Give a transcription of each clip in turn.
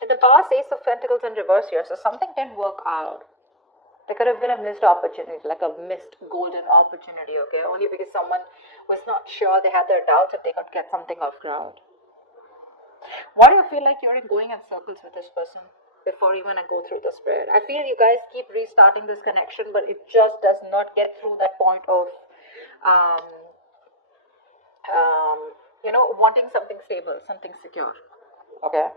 In the past, Ace of Pentacles in reverse here, so something didn't work out. There could have been a missed opportunity, like a missed golden opportunity, okay? Only because someone was not sure, they had their doubts if they could get something off ground. Why do you feel like you're going in circles with this person before even I go through the spread? I feel you guys keep restarting this connection, but it just does not get through that point of, um, wanting something stable, something secure. Okay.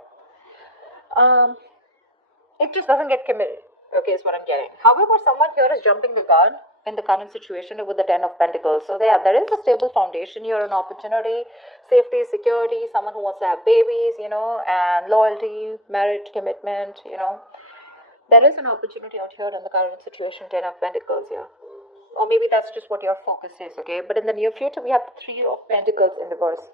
It just doesn't get committed. Okay, is what I'm getting. However, someone here is jumping the gun in the current situation with the Ten of Pentacles. So there is a stable foundation here, an opportunity, safety, security, someone who wants to have babies, and loyalty, marriage, commitment, There is an opportunity out here in the current situation, Ten of Pentacles here. Or maybe that's just what your focus is, okay? But in the near future, we have the Three of Pentacles in reverse.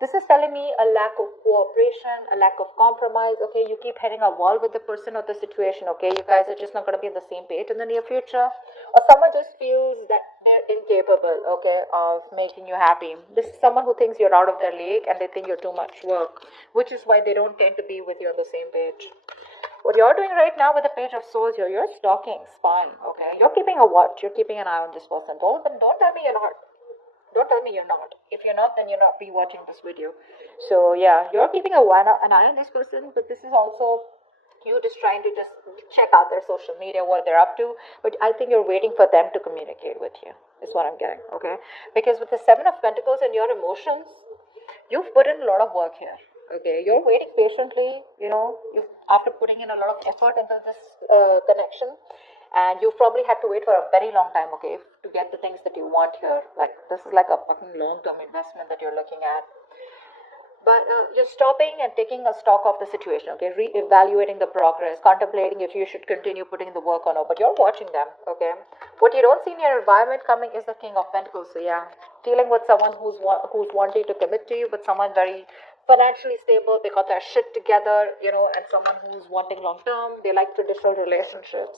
This is telling me a lack of cooperation, a lack of compromise, okay? You keep hitting a wall with the person or the situation, okay? You guys are just not going to be on the same page in the near future. Or someone just feels that they're incapable, okay, of making you happy. This is someone who thinks you're out of their league and they think you're too much work, which is why they don't tend to be with you on the same page. What you're doing right now with the Page of Swords here, you're stalking, spying, okay? You're keeping a watch, you're keeping an eye on this person. Don't tell me you're not. Don't tell me you're not. If you're not, then you're not be watching this video. So yeah, you're keeping an eye on this person, but this is also you just trying to just check out their social media, what they're up to. But I think you're waiting for them to communicate with you, is what I'm getting, okay? Because with the Seven of Pentacles and your emotions, you've put in a lot of work here. Okay, you're waiting patiently, after putting in a lot of effort into this connection, and you probably had to wait for a very long time, okay, to get the things that you want here. Like, this is like a fucking long-term investment that you're looking at. But you're stopping and taking a stock of the situation, okay, re-evaluating the progress, contemplating if you should continue putting the work or not, but you're watching them, okay. What you don't see in your environment coming is the King of Pentacles. So yeah, dealing with someone who's wanting to commit to you, but someone very financially stable, they got their shit together, and someone who's wanting long-term, they like traditional relationships.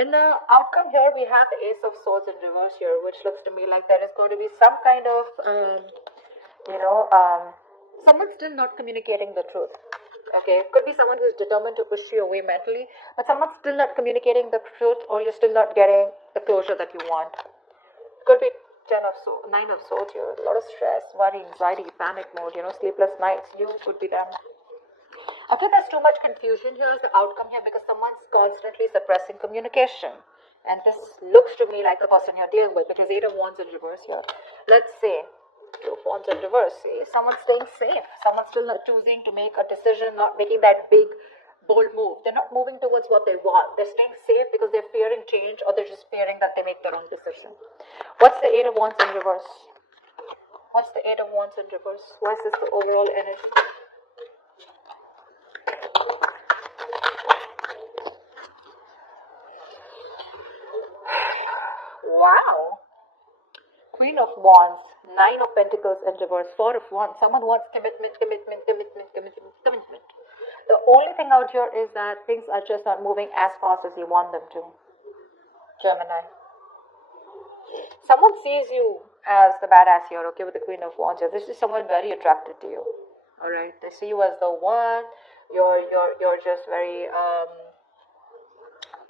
In the outcome here, we have the Ace of Swords in reverse here, which looks to me like there is going to be some kind of, someone still not communicating the truth. Okay, could be someone who's determined to push you away mentally, but someone's still not communicating the truth, or you're still not getting the closure that you want. Could be Nine of Swords here, a lot of stress, worry, anxiety, panic mode, sleepless nights. You could be them. I feel there's too much confusion here as the outcome here because someone's constantly suppressing communication. And this looks to me like the person you're dealing with, because Eight of Wands in reverse here. Let's say, Two of Wands in reverse. See, someone's staying safe. Someone's still not choosing to make a decision, not making that big, bold move. They're not moving towards what they want. They're staying safe because they're fearing change, or they're just fearing that they make the wrong decision. What's the Eight of Wands in reverse? What's the Eight of Wands in reverse? What is this the overall energy? Wow. Queen of Wands, Nine of Pentacles in reverse, Four of Wands. Someone wants commitment. The only thing out here is that things are just not moving as fast as you want them to. Gemini. Someone sees you as the badass here, okay, with the Queen of Wands here. This is someone very attracted to you. Alright. They see you as the one. You're just very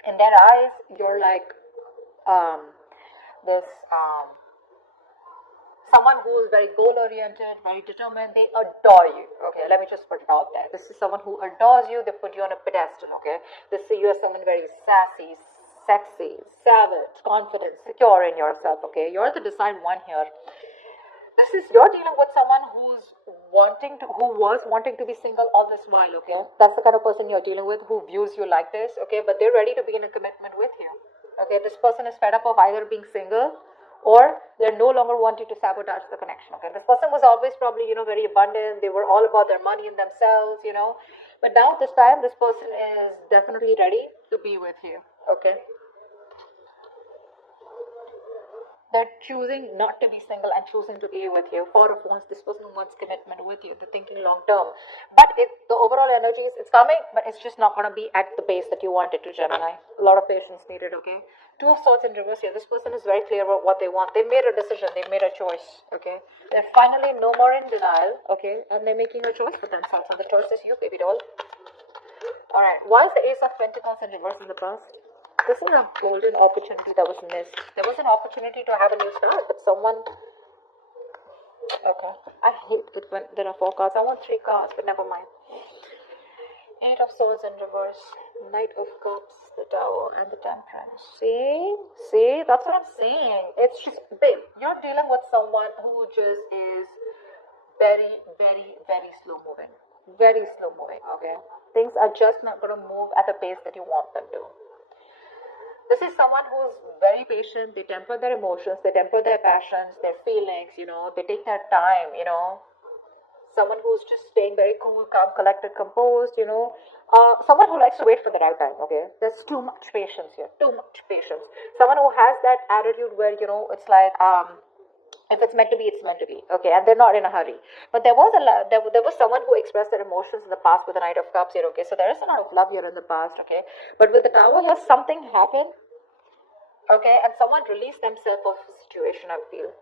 in their eyes, you're like this someone who is very goal oriented, very determined. They adore you. Okay, let me just put it out there. This is someone who adores you. They put you on a pedestal. Okay, they see you as someone very sassy, sexy, savage, confident, secure in yourself. Okay, you're the decide one here. You're dealing with someone who was wanting to be single all this while. Okay, that's the kind of person you're dealing with, who views you like this. Okay, but they're ready to be in a commitment with you. Okay, this person is fed up of either being single, or they're no longer wanting to sabotage the connection. Okay, this person was always probably, very abundant. They were all about their money and themselves, But now this time, this person is definitely ready to be with you. Okay. They're choosing not to be single and choosing to be with you. Four of Wands, this person wants commitment with you. They're thinking long term. But the overall energy is it's coming, but it's just not going to be at the pace that you want it to, Gemini. A lot of patience needed, okay? Two of Swords in reverse here. This person is very clear about what they want. They made a decision. They made a choice, okay? They're finally no more in denial, okay? And they're making a choice for themselves. And the choice is you, baby doll. Alright, why is the Ace of Pentacles in reverse in the past? This is a golden opportunity that was missed. There was an opportunity to have a new start, but someone... Okay. I hate it when there are 4 cards. I want 3 cards, but never mind. 8 of Swords in reverse. Knight of Cups, the Tower, and the Temperance. See? That's what I'm saying. It's just... Babe, you're dealing with someone who just is very, very, very slow moving. Very slow moving, okay? Things are just not going to move at the pace that you want them to. This is someone who's very patient. They temper their emotions, they temper their passions, their feelings, they take their time, Someone who's just staying very cool, calm, collected, composed, Someone who likes to wait for the right time, okay? There's too much patience here, too much patience. Someone who has that attitude where, it's like, if it's meant to be, it's meant to be, okay? And they're not in a hurry. But there was someone who expressed their emotions in the past with the Knight of Cups here, okay? So there is a lot of love here in the past, okay? But with the Tower here, something happened, okay? And someone released themselves of the situation, I feel.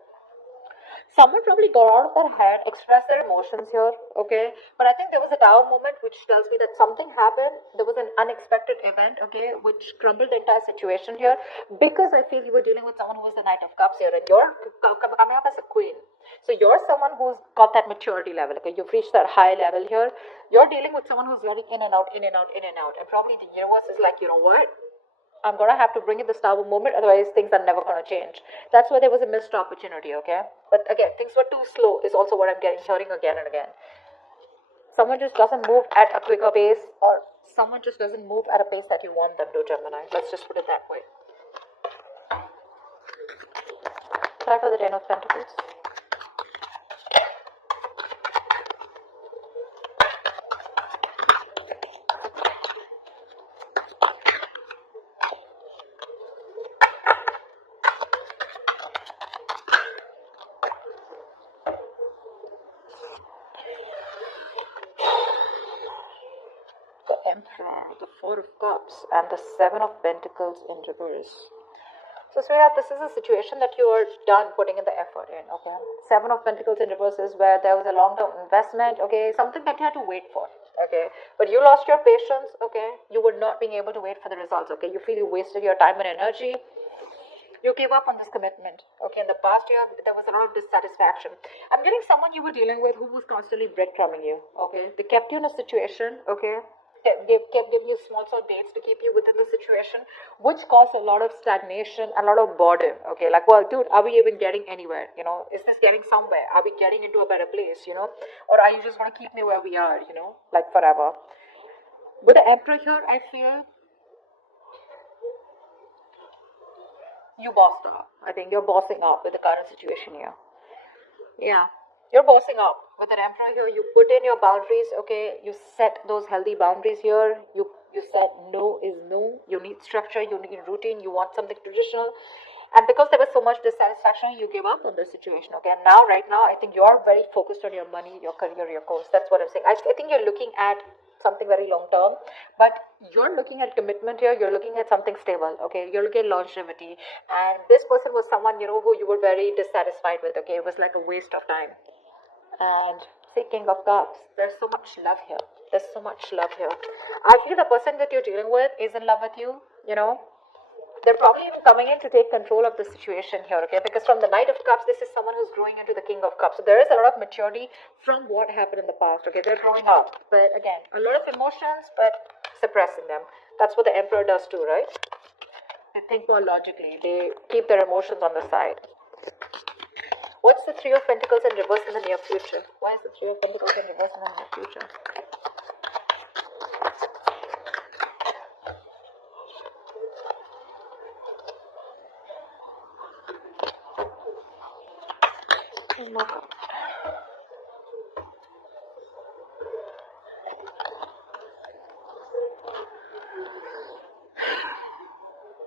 Someone probably got out of their head, expressed their emotions here, okay? But I think there was a Tower moment which tells me that something happened. There was an unexpected event, okay, which crumbled the entire situation here. Because I feel you were dealing with someone who was the Knight of Cups here, and you're coming up as a queen. So you're someone who's got that maturity level, okay? You've reached that high level here. You're dealing with someone who's very in and out, in and out, in and out. And probably the universe is like, you know what? I'm going to have to bring in this Tower moment, otherwise things are never going to change. That's why there was a missed opportunity, okay? But again, things were too slow is also what I'm hearing again and again. Someone just doesn't move at a quicker pace, or someone just doesn't move at a pace that you want them to, Gemini. Let's just put it that way. Try for the 10 of Pentacles. Emperor, the 4 of Cups, and the 7 of Pentacles in reverse. So, sweetheart, this is a situation that you are done putting in the effort in, okay? 7 of Pentacles in reverse is where there was a long-term investment, okay? Something that you had to wait for, okay? But you lost your patience, okay? You were not being able to wait for the results, okay? You feel you wasted your time and energy. You gave up on this commitment, okay? In the past year, there was a lot of dissatisfaction. I'm getting someone you were dealing with who was constantly breadcrumbing you, okay? They kept you in a situation, okay? Kept giving you small dates to keep you within the situation, which caused a lot of stagnation, a lot of boredom, okay? Like, well, dude, are we even getting anywhere, Is this getting somewhere? Are we getting into a better place, Or are you just going to keep me where we are, like forever? With the Emperor here, I feel you bossed up. I think you're bossing up with the current situation here. Yeah. You're bossing up. With an Emperor here, you put in your boundaries, okay? You set those healthy boundaries here. You said no is no. You need structure, you need routine, you want something traditional. And because there was so much dissatisfaction, you gave up on the situation, okay? And now, right now, I think you are very focused on your money, your career, your goals. That's what I'm saying. I think you're looking at something very long term, but you're looking at commitment here. You're looking at something stable, okay? You're looking at longevity. And this person was someone, who you were very dissatisfied with, okay? It was like a waste of time. And see, King of Cups, there's so much love here. There's so much love here. I feel the person that you're dealing with is in love with you, They're probably even coming in to take control of the situation here, okay? Because from the Knight of Cups, this is someone who's growing into the King of Cups. So there is a lot of maturity from what happened in the past, okay? They're growing up. But again, a lot of emotions, but suppressing them. That's what the Emperor does too, right? They think more logically. They keep their emotions on the side. What's the 3 of Pentacles in reverse in the near future? Why is the 3 of Pentacles in reverse in the near future? Oh my God.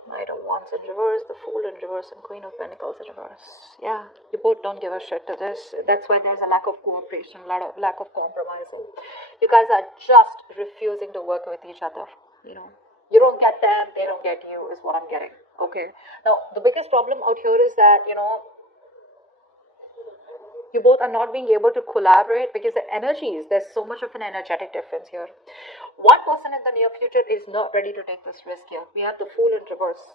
Knight of of Wands in reverse, the Fool in reverse, and Queen of Pentacles in reverse. Yeah, you both don't give a shit to this. That's why there's a lack of cooperation, lack of compromising. You guys are just refusing to work with each other. You don't get them, they don't get you, is what I'm getting. Okay. Now, the biggest problem out here is that, you both are not being able to collaborate because the energies, there's so much of an energetic difference here. One person in the near future is not ready to take this risk here. We have the Fool in reverse.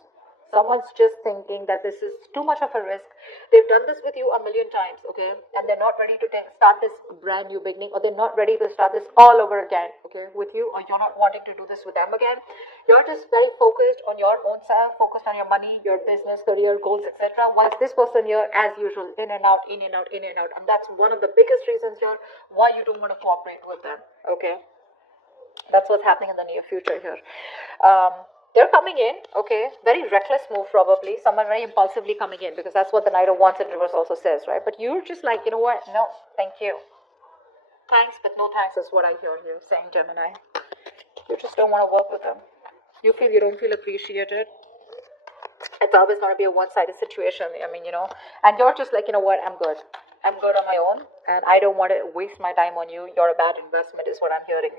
Someone's just thinking that this is too much of a risk. They've done this with you a million times, okay? And they're not ready to start this brand new beginning, or they're not ready to start this all over again, okay, with you, or you're not wanting to do this with them again. You're just very focused on your own self, focused on your money, your business, career, goals, etc. Whilst this person here, as usual, in and out, in and out, in and out. And that's one of the biggest reasons here why you don't want to cooperate with them, okay? That's what's happening in the near future here. They're coming in, okay, very reckless move probably, someone very impulsively coming in, because that's what the Knight of Wands in reverse also says, right? But you're just like, you know what, no, thank you. Thanks, but no thanks is what I hear you saying, Gemini. You just don't want to work with them. You don't feel appreciated. It's always going to be a one-sided situation, and you're just like, you know what, I'm good on my own, and I don't want to waste my time on you. You're a bad investment is what I'm hearing,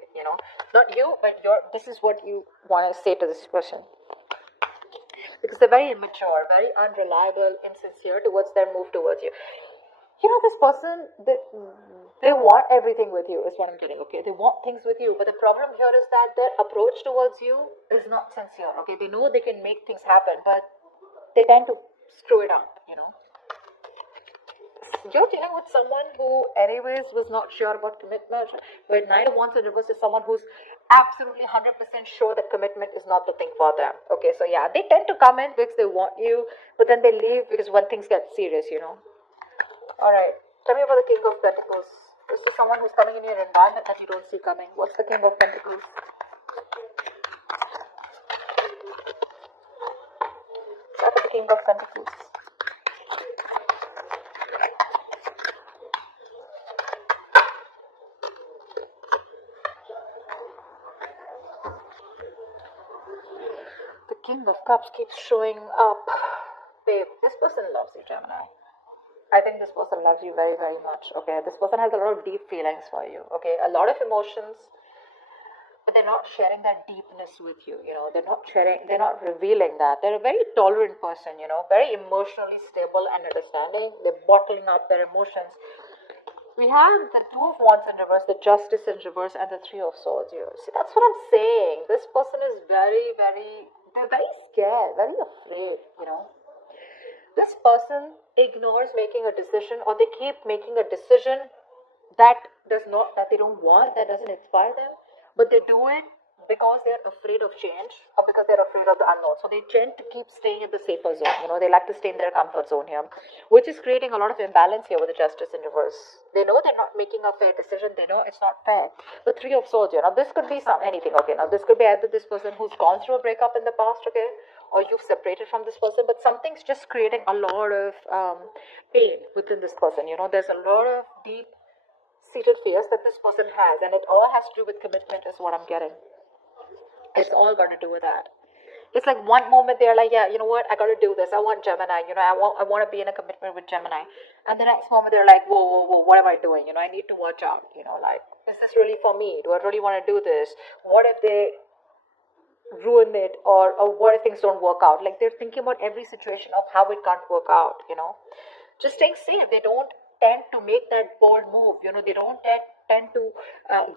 not you, but this is what you want to say to this person, because they're very immature, very unreliable, insincere towards their move towards you. This person, they want everything with you is what I'm getting, okay? They want things with you, but the problem here is that their approach towards you is not sincere, okay? They know they can make things happen, but they tend to screw it up, You're dealing with someone who anyways was not sure about commitment, but Knight of Wands in reverse is someone who's absolutely 100% sure that commitment is not the thing for them. Okay, so yeah, they tend to come in because they want you, but then they leave because when things get serious, Alright, tell me about the King of Pentacles. This is someone who's coming in your environment that you don't see coming. What's the King of Pentacles? Look at the King of Pentacles. The King of Cups keeps showing up. Babe, this person loves you, Gemini. I think this person loves you very, very much, okay? This person has a lot of deep feelings for you, okay? A lot of emotions, but they're not sharing that deepness with you, They're not revealing that. They're a very tolerant person, very emotionally stable and understanding. They're bottling up their emotions. We have the Two of Wands in reverse, the Justice in reverse, and the Three of Swords here. See, that's what I'm saying. This person is they're very scared, very afraid, This person ignores making a decision, or they keep making a decision that they don't want, that doesn't inspire them, but they do it because they're afraid of change, or because they're afraid of the unknown. So they tend to keep staying in the safer zone. They like to stay in their comfort zone here, which is creating a lot of imbalance here with the Justice in reverse. They know they're not making a fair decision. They know it's not fair. The Three of Swords here. Now this could be anything. Okay. Now this could be either this person who's gone through a breakup in the past. Okay. Or you've separated from this person, but something's just creating a lot of pain within this person. There's a lot of deep-seated fears that this person has, and it all has to do with commitment is what I'm getting. It's all got to do with that. It's like one moment they're like, yeah, you know what, I got to do this. I want Gemini. I want to be in a commitment with Gemini. And the next moment they're like, whoa, what am I doing? I need to watch out. Like, is this really for me? Do I really want to do this? What if they ruin it, or what if things don't work out? Like, they're thinking about every situation of how it can't work out. Just staying safe. They don't tend to make that bold move. They don't tend to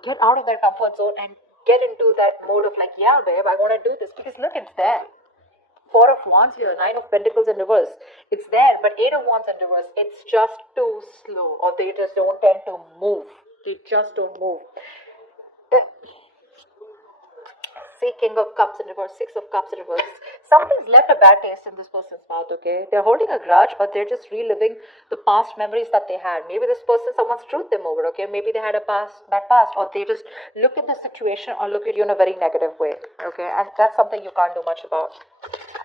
get out of their comfort zone and get into that mode of like, yeah, babe, I want to do this, because look, it's there. Four of Wands here, Nine of Pentacles in reverse. It's there, but Eight of Wands in reverse, it's just too slow, or they just don't tend to move. They just don't move. See, King of Cups in reverse, Six of Cups in reverse. Something's left a bad taste in this person's mouth, okay? They're holding a grudge, or they're just reliving the past memories that they had. Maybe this person, someone screwed them over, okay? Maybe they had bad past, or they just look at the situation or look at you in a very negative way, okay? And that's something you can't do much about.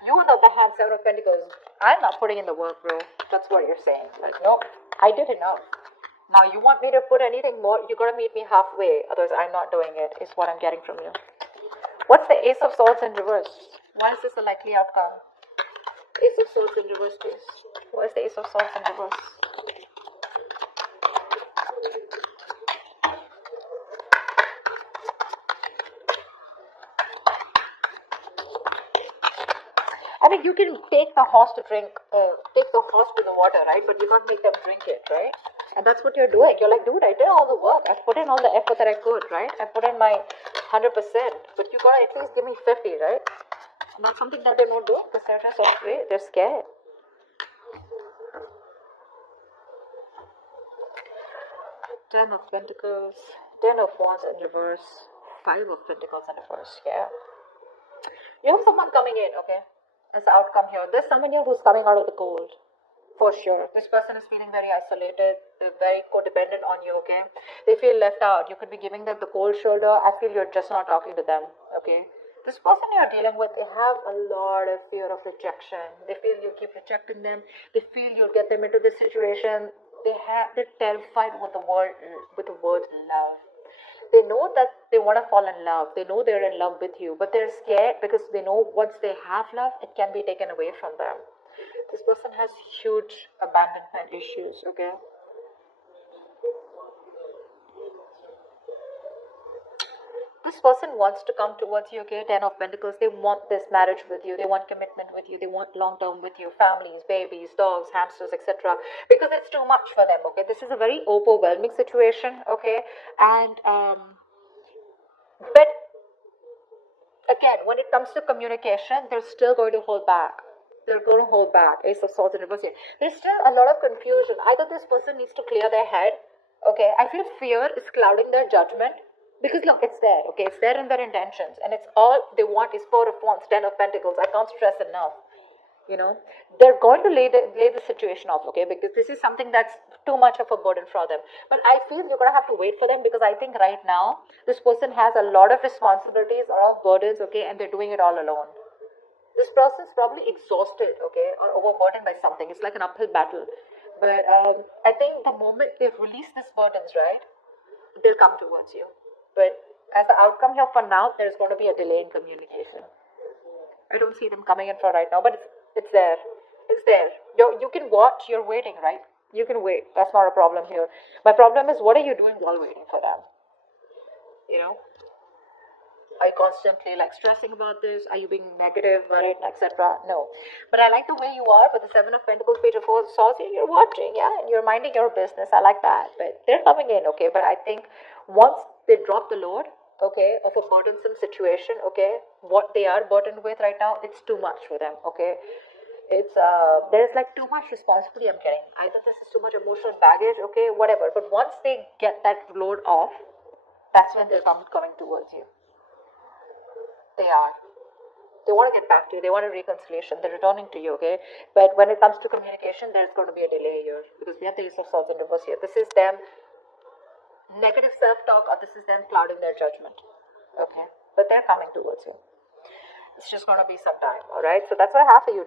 You, on the other hand, Seven of Pentacles, I'm not putting in the work, bro. That's what you're saying. Like, nope, I did enough. Now, you want me to put anything more, you gotta meet me halfway, otherwise I'm not doing it, is what I'm getting from you. What's the Ace of Swords in reverse? Why is this a likely outcome? Ace of Swords in reverse, please. Where's the Ace of Swords in reverse? I mean, you can take the horse to drink, take the horse to the water, right? But you can't make them drink it, right? And that's what you're doing. You're like, dude, I did all the work. I put in all the effort that I could, right? I put in my 100%. But you gotta at least give me 50, right? And that's something that they don't do because they're just afraid. They're scared. Ten of Pentacles, Ten of Wands in reverse, Five of Pentacles in reverse, yeah. You have someone coming in, okay? As the outcome here. There's someone here who's coming out of the cold. For sure. This person is feeling very isolated, very codependent on you, okay? They feel left out. You could be giving them the cold shoulder. I feel you're just not talking to them, okay? This person you're dealing with, they have a lot of fear of rejection. They feel you keep rejecting them. They feel you'll get them into this situation. They're terrified with the word love. They know that they want to fall in love. They know they're in love with you, but they're scared because they know once they have love, it can be taken away from them. This person has huge abandonment issues, okay? This person wants to come towards you, okay? Ten of Pentacles. They want this marriage with you. They want commitment with you. They want long-term with you. Families, babies, dogs, hamsters, etc. Because it's too much for them, okay? This is a very overwhelming situation, okay? And, but, again, when it comes to communication, they're still going to hold back. They're going to hold back. Ace of Swords in reverse here. There's still a lot of confusion. Either this person needs to clear their head, okay? I feel fear is clouding their judgment. Because look, it's there, okay? It's there in their intentions. And it's all they want is Four of Wands, Ten of Pentacles. I can't stress enough, you know? They're going to lay the situation off, okay? Because this is something that's too much of a burden for them. But I feel you're going to have to wait for them because I think right now, this person has a lot of responsibilities, a lot of burdens, okay? And they're doing it all alone. This person is probably exhausted, okay? Or overburdened by something. It's like an uphill battle. But I think the moment they release these burdens, right? They'll come towards you. But as the outcome here for now, there's going to be a delay in communication. I don't see them coming in for right now, but it's there. It's there. You can watch, you're waiting, right? You can wait. That's not a problem here. My problem is, what are you doing while waiting for them? You know? Are you constantly like stressing about this? Are you being negative, worried, etc.? No. But I like the way you are with the Seven of Pentacles, Page of Swords. You're watching, yeah? And you're minding your business. I like that. But they're coming in, okay? But I think once they drop the load, okay, of a burdensome situation, okay, what they are burdened with right now, it's too much for them, okay? It's, there's like too much responsibility I'm getting. Either this is too much emotional baggage, okay, whatever. But once they get that load off, that's when they're coming towards you. They are. They want to get back to you. They want a reconciliation. They're returning to you, okay? But when it comes to communication, there's going to be a delay here. Because we have the Ace of Swords in reverse here. This is them negative self-talk, or this is them clouding their judgment, okay? But they're coming towards you. It's just going to be some time, all right? So that's what I have for you.